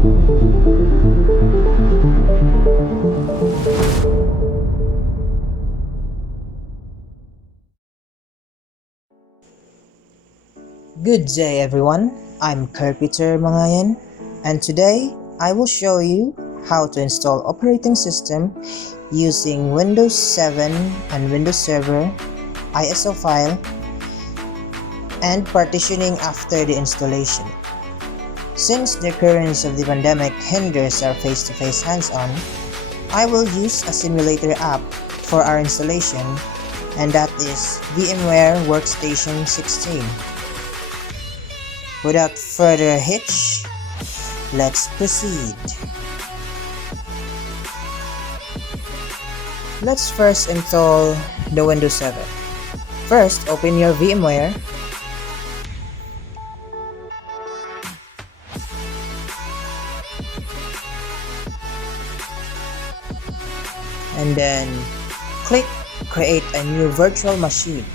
Good day everyone, I'm Carpenter Mangayan, and today I will show you how to install operating system using Windows 7 and Windows Server, ISO file, and partitioning after the installation. Since the occurrence of the pandemic hinders our face-to-face hands-on, I will use a simulator app for our installation, and that is VMware Workstation 16. Without further hitch, let's proceed. Let's first install the Windows 7. First, open your VMware. And then click Create a new virtual machine.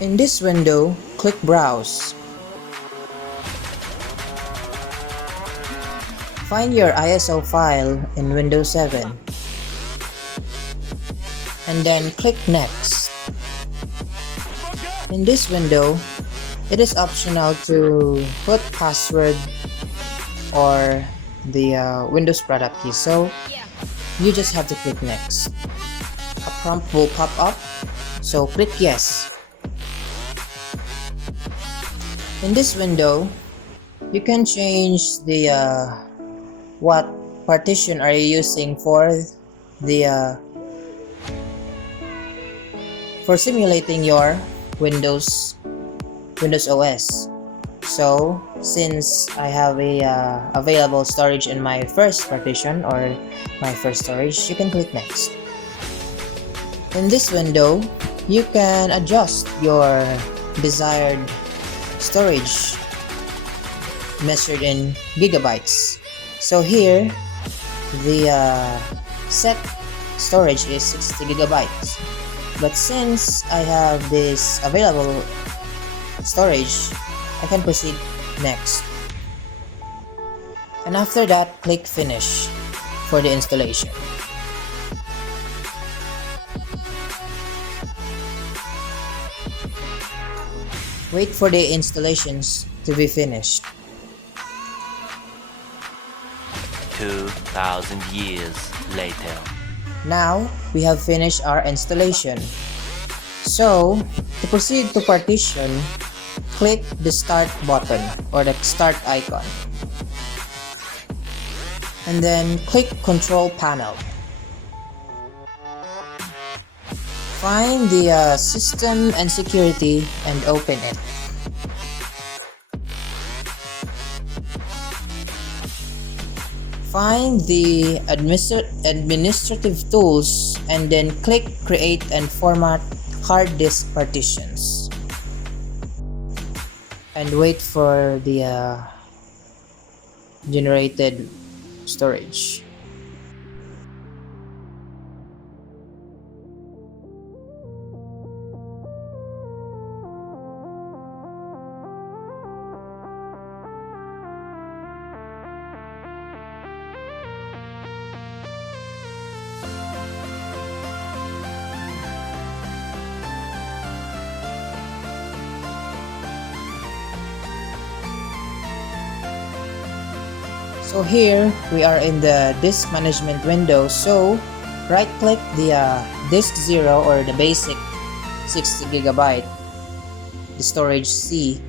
In this window, click Browse. Find your ISO file in Windows 7 and then click Next. In this window, it is optional to put password or the Windows product key, so you just have to click Next. A prompt will pop up, so click Yes. In this window, you can change the what partition are you using for the for simulating your Windows OS. So since I have a available storage in my first partition or my first storage, you can click Next. In this window, you can adjust your desired storage measured in gigabytes. So here, the set storage is 60 gigabytes. But since I have this available storage, I can proceed next. And after that, click Finish for the installation. Wait for the installations to be finished. 2,000 years later. Now, we have finished our installation. So, to proceed to partition, click the Start button or the Start icon. And then click Control Panel. Find the System and Security and open it. Find the administrative tools and then click Create and Format Hard Disk Partitions. And wait for the generated storage. So here we are in the disk management window, so right click the disk 0 or the basic 60 gigabyte, the storage C,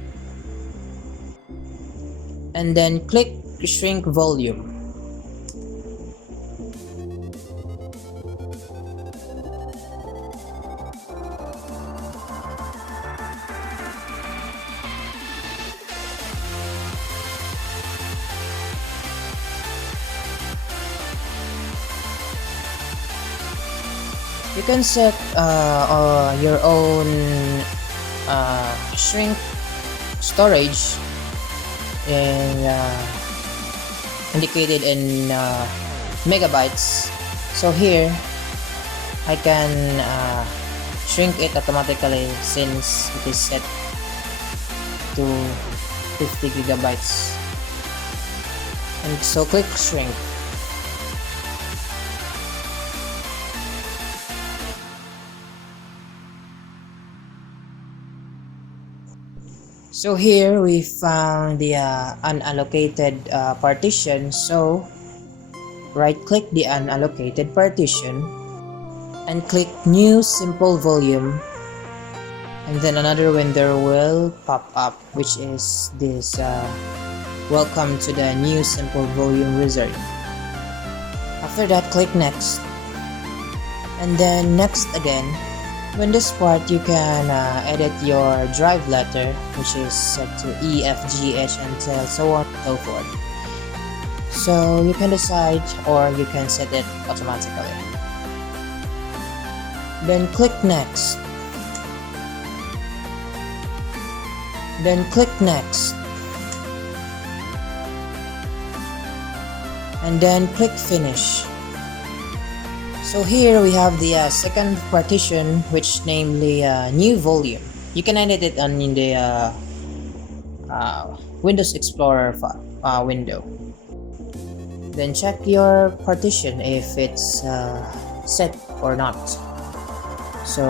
and then click Shrink Volume. You can set your own shrink storage in indicated in megabytes. So here I can shrink it automatically since it is set to 50 gigabytes. And so click shrink. So here we found the unallocated partition. So right click the unallocated partition and click new simple volume, and then another window will pop up, which is this welcome to the new simple volume wizard. After that, click next, and then next again. When this part, you can edit your drive letter, which is set to E, F, G, H until so on and so forth. So you can decide, or you can set it automatically. Then click next. Then click next. And then click finish. So here we have the second partition, which namely new volume. You can edit it on in the Windows Explorer window. Then check your partition if it's set or not. So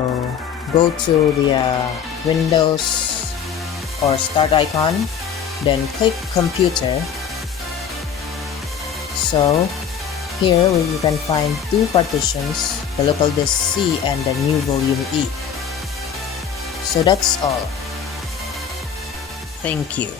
go to the Windows or Start icon, then click Computer. So here you can find two partitions, the local disk C and the new volume E. So that's all. Thank you.